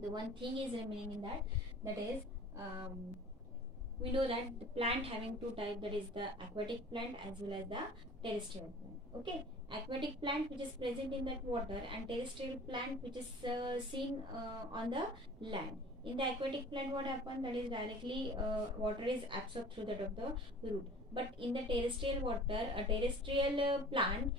The one thing is remaining in that, that is, we know that the plant having two types, that is the aquatic plant as well as the terrestrial plant. Okay, aquatic plant which is present in that water, and terrestrial plant which is seen on the land. In the aquatic plant, what happens, that is directly water is absorbed through that of the root. But in the terrestrial water, a terrestrial plant,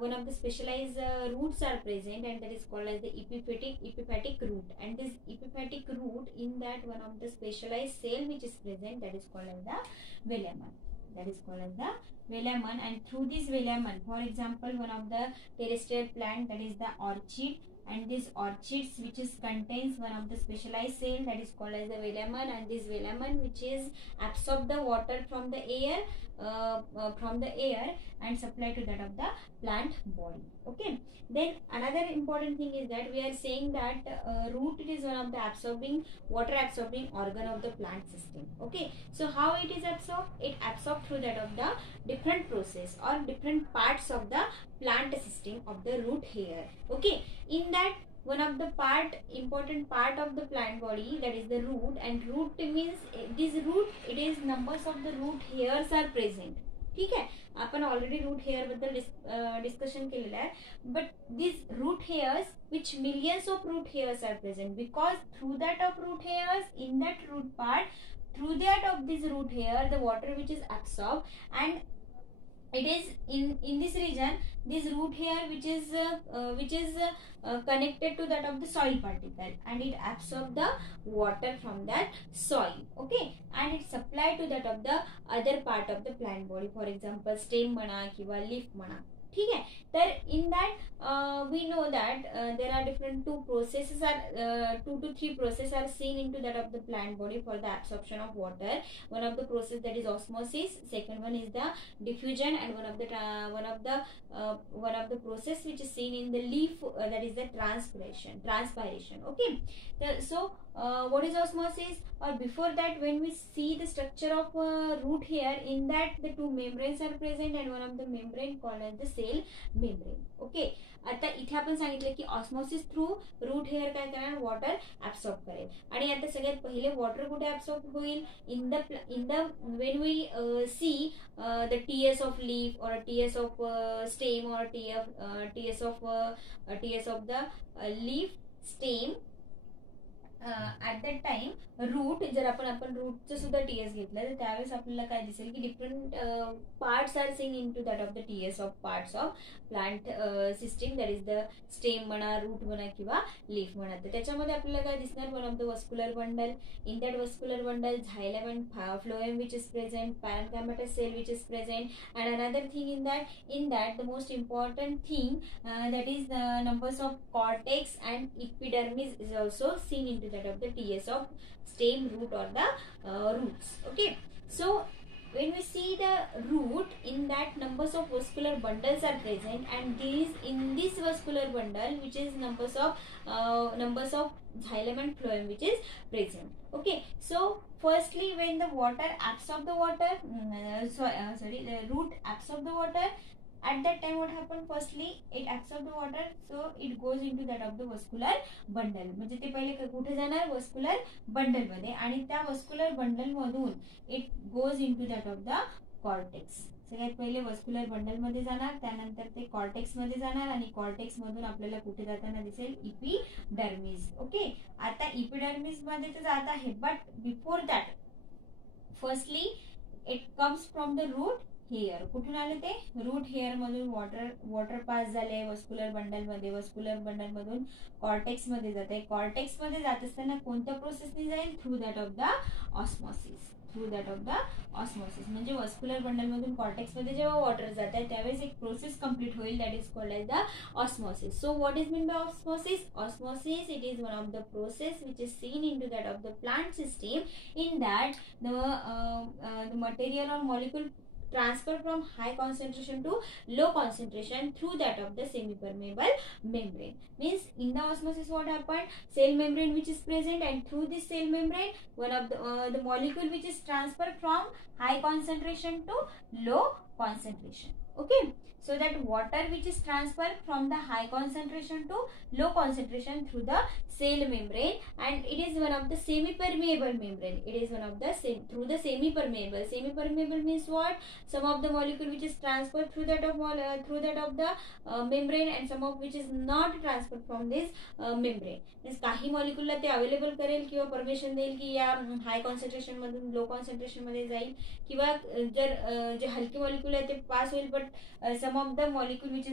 one of the specialized roots are present, and that is called as the epiphytic root. And this epiphytic root, in that one of the specialized cell which is present, that is called as the velamen. That is called as the velamen. And through this velamen, for example, one of the terrestrial plant, that is the orchid, and this orchids which is contains one of the specialized cell, that is called as the velamen. And this velamen which is absorb the water from the air, and supply to that of the plant body. Okay, then another important thing is that we are saying that root is one of the water absorbing organ of the plant system. Okay, so how it is absorbed? It absorbed through that of the different process or different parts of the plant system of the root hair. Okay, in that one of the important part of the plant body, that is the root. And root means this root, it is numbers of the root hairs are present. ठीक है, आपण already root hair बद्दल discussion केलेलं आहे. But this root hairs, which millions of root hairs are present, because through that of root hairs, in that root part, through that of this root hair, the water which is absorbed, and it is in this region, this root hair which is connected to that of the soil particle, and it absorb the water from that soil. Okay, and it supply to that of the other part of the plant body, for example stem म्हणा किंवा leaf म्हणा. ठीक आहे, तर in that we know that there are different two to three processes are seen into that of the plant body for the absorption of water. One of the process, that is osmosis. Second one is the diffusion, and one of the process which is seen in the leaf, that is the transpiration. Okay, so what is osmosis? Or before that, when we see the structure of root hair, in that the two membranes are present, and one of the membrane called as the cell membrane. Okay, आता इथे आपण सांगितलं की osmosis through root hair काय करणार, water absorb करेल. आणि आता सगळ्यात पहिले वॉटर कुठे ऍब्सॉर्ब होईल, in the when we see the TS of leaf or TS of stem or TS of the leaf stem. At that time root, जर आपण रूटचं सुद्धा टीएस घेतलं तर त्यावेळेस आपल्याला काय दिसेल की different parts are seen in to that of the TS of parts of plant system, that is the stem म्हणा, रूट म्हणा किंवा लीफ म्हणा. तर त्याच्यामध्ये आपल्याला काय दिसणार, one of the vascular bundle. In that vascular bundle xylem and phloem which is present, parenchymatous cell which is present, and another thing in that the most important thing, that is the numbers of cortex and epidermis is also seen into that of the TS of stem, root or the roots. Okay, so when we see the root, in that numbers of vascular bundles are present, and in this vascular bundle which is numbers of xylem and phloem which is present. Okay, so firstly when the water absorb the water, the root absorb the water. At that time what happened, firstly it absorb the water, so it goes into that of the vascular bundle. म्हणजे ते पहिले कुठे जाणार, vascular bundle मध्ये, आणि त्या vascular bundle मधून it goes into that of the cortex. सगळ्यात पहिले वस्क्युलर बंडल मध्ये जाणार, त्यानंतर ते कॉर्टेक्स मध्ये जाणार, आणि कॉर्टेक्स मधून आपल्याला कुठे जाताना दिसेल, इपिडर्मिस. ओके, आता इपिडर्मिस मध्ये तर जात आहे, but before that firstly it comes from the root hair. कुठून आले ते, रूट हेअर मधून वॉटर पास झाले वस्क्युलर बंडल मध्ये, वस्क्युलर बंडल मधून कॉर्टेक्स मध्ये जाते. कॉर्टेक्स मध्ये जात असताना कोणत्या प्रोसेसने जाईल, through that of the osmosis. म्हणजे वस्क्युलर बंडल मधून कॉर्टेक्स मध्ये जेव्हा वॉटर जात आहे त्यावेळेस एक प्रोसेस कंप्लीट होईल, that is called as the osmosis. So what is mean bye osmosis? Osmosis, it is one of the process which is seen in to that of the plant system, in that the material or molecule transfer from high concentration to low concentration through that of the semi-permeable membrane. Means in the osmosis what happened, cell membrane which is present, and through this cell membrane one of the molecule which is transferred from high concentration to low concentration. Okay, so that water which is transferred from the high concentration to low concentration through the cell membrane, and it is one of the semi-permeable membrane. It is one of the through the semi-permeable. Semi-permeable means what? Some of the molecule which is transferred through that of the membrane, and some of which is not transferred from this membrane. means काही मॉलिक्यूलला ते available करेल किंवा permission देईल की या हाय concentration मधून लो concentration मध्ये जाईल, किंवा जर जे हलकी मॉलिक्यूल आहे ते पास होईल, but some of the molecule which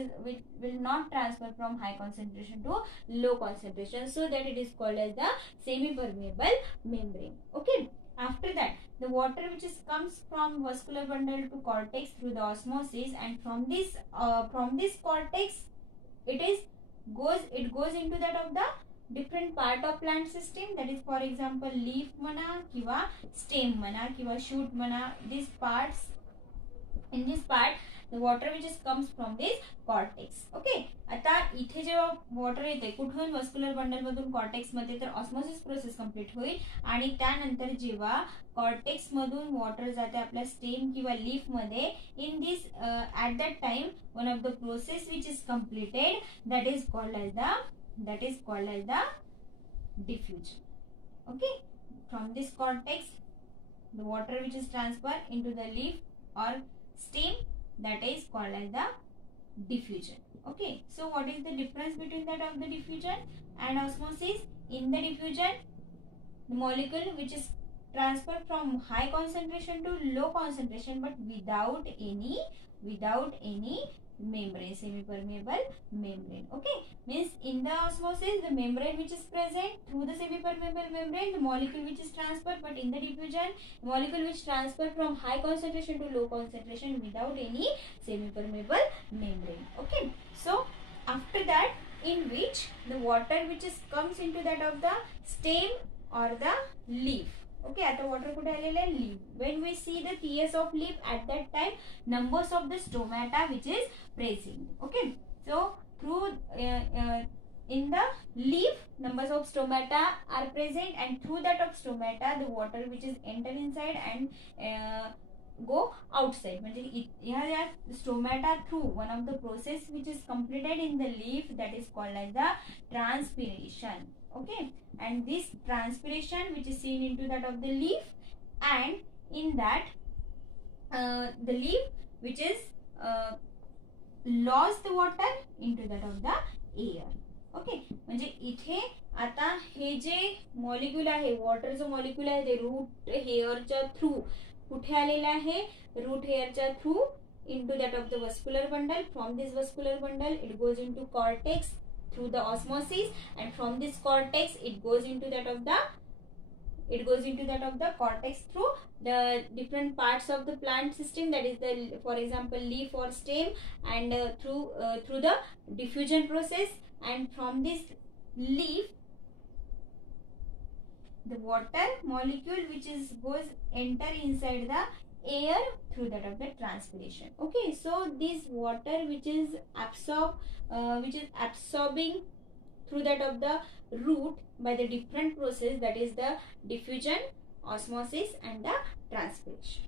will not transfer from high concentration to low concentration, so that it is called as the semi permeable membrane. Okay, after that the water which comes from vascular bundle to cortex through the osmosis, and from this cortex it goes into that of the different part of plant system, that is for example leaf म्हणा किंवा stem म्हणा किंवा shoot म्हणा. These parts, in this part the water which comes from this cortex. Okay, आता इथे जेव्हा water येते कुठून वस्क्युलर बंडल मधून कॉर्टेक्स मध्ये, तर ऑस्मोसिस प्रोसेस कंप्लीट होईल, आणि त्यानंतर जेव्हा कॉर्टेक्स मधून वॉटर जाते आपल्या स्टेम किंवा लीफ मध्ये, in this at that time one of the process which is completed, that is called as the diffusion. Okay, from this cortex the water which is transferred into the leaf or stem, that is called as the diffusion. Okay, so what is the difference between that of the diffusion and osmosis? In the diffusion, the molecule which is transferred from high concentration to low concentration, but without any membrane, semi-permeable membrane. Okay, means in the osmosis the membrane which is present, through the semi-permeable membrane the molecule which is transferred, but in the diffusion the molecule which transferred from high concentration to low concentration without any semi-permeable membrane. Okay, so after that, in which the water which comes into that of the stem or the leaf. Okay, आता water कुठे आलेले आहे? leaf. When we see the TS of leaf, at that time numbers of the stomata which is present. Okay, so through in the leaf numbers of stomata are present, and through that of stomata the water which is enter inside and go outside. म्हणजे ह्या stomata through one of the process which is completed in the leaf, that is called as the transpiration. Okay, and this transpiration which is seen into that of the leaf, and in that the leaf which is lost the water into that of the air. Okay, म्हणजे इथे आता हे जे molecule आहे, वॉटरचं molecule आहे, ते root हेअरच्या through कुठे आलेलं आहे? रूट हेअरच्या through into that of the vascular bundle. From this vascular bundle it goes into cortex through the osmosis, and from this cortex it goes into that of the cortex through the different parts of the plant system, that is the, for example, leaf or stem, and through the diffusion process, and from this leaf the water molecule which goes enter inside the air through that of the transpiration. Okay, so this water which is absorbing through that of the root by the different process, that is the diffusion, osmosis and the transpiration.